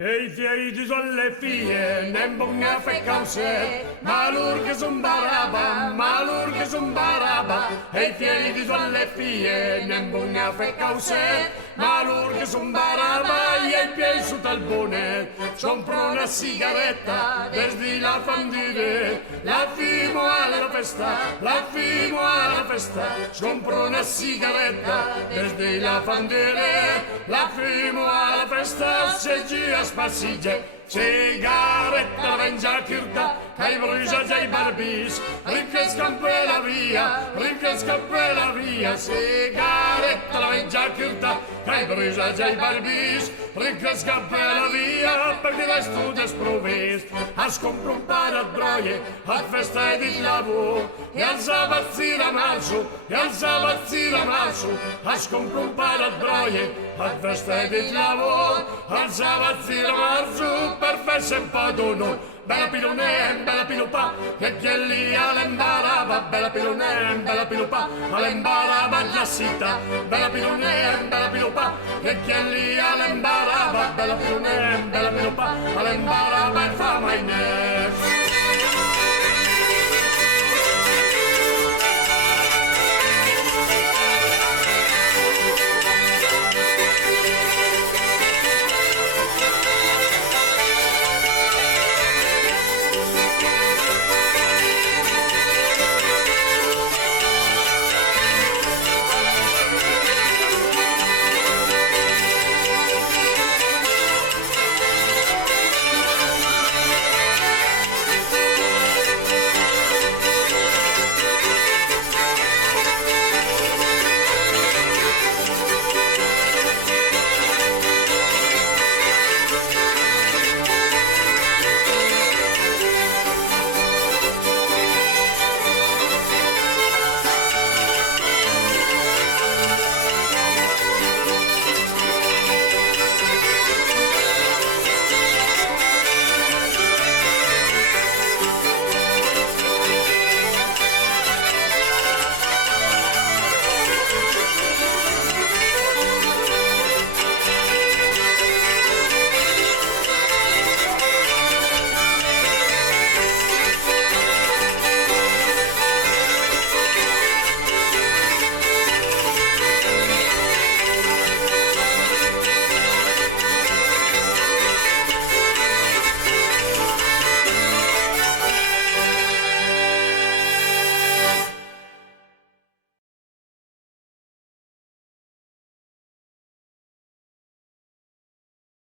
Ei fiei sono le fie, ne bunga fe cause, malur che son baraba, malur che son baraba. Ei fiei sono le fie, ne bunga fe cause, malur che son baraba. E i piedi su talbone, compro una sigaretta, desde la fandire, la fimo alla festa, la fimo alla festa. Compro una sigaretta, desde la fandire, la fimo alla festa, se gira spassigge. Sigaretta vengia chiuta, che brucia già i barbis, rinfresca la via, rinfresca la via. Sigaretta vengia chiuta, che brucia già i barbis, rinfresca la via, perché dai studi sprovvist. A scompro un paradroie, a festa di lavoro, e al sabazzino marzo, e al sabazzino marzo. A scompro un paradroie, a festa di lavoro, al sabazzino marzo, per farsi un po' d'onore. Bella pilone, bella pilupa, che lì all'embaraba, bella pilone, bella pilupa, all'embaraba la sita. Bella pilone, bella pilupa, che lì all'embaraba, bella pilone, bella pilupa, all'embaraba il fama in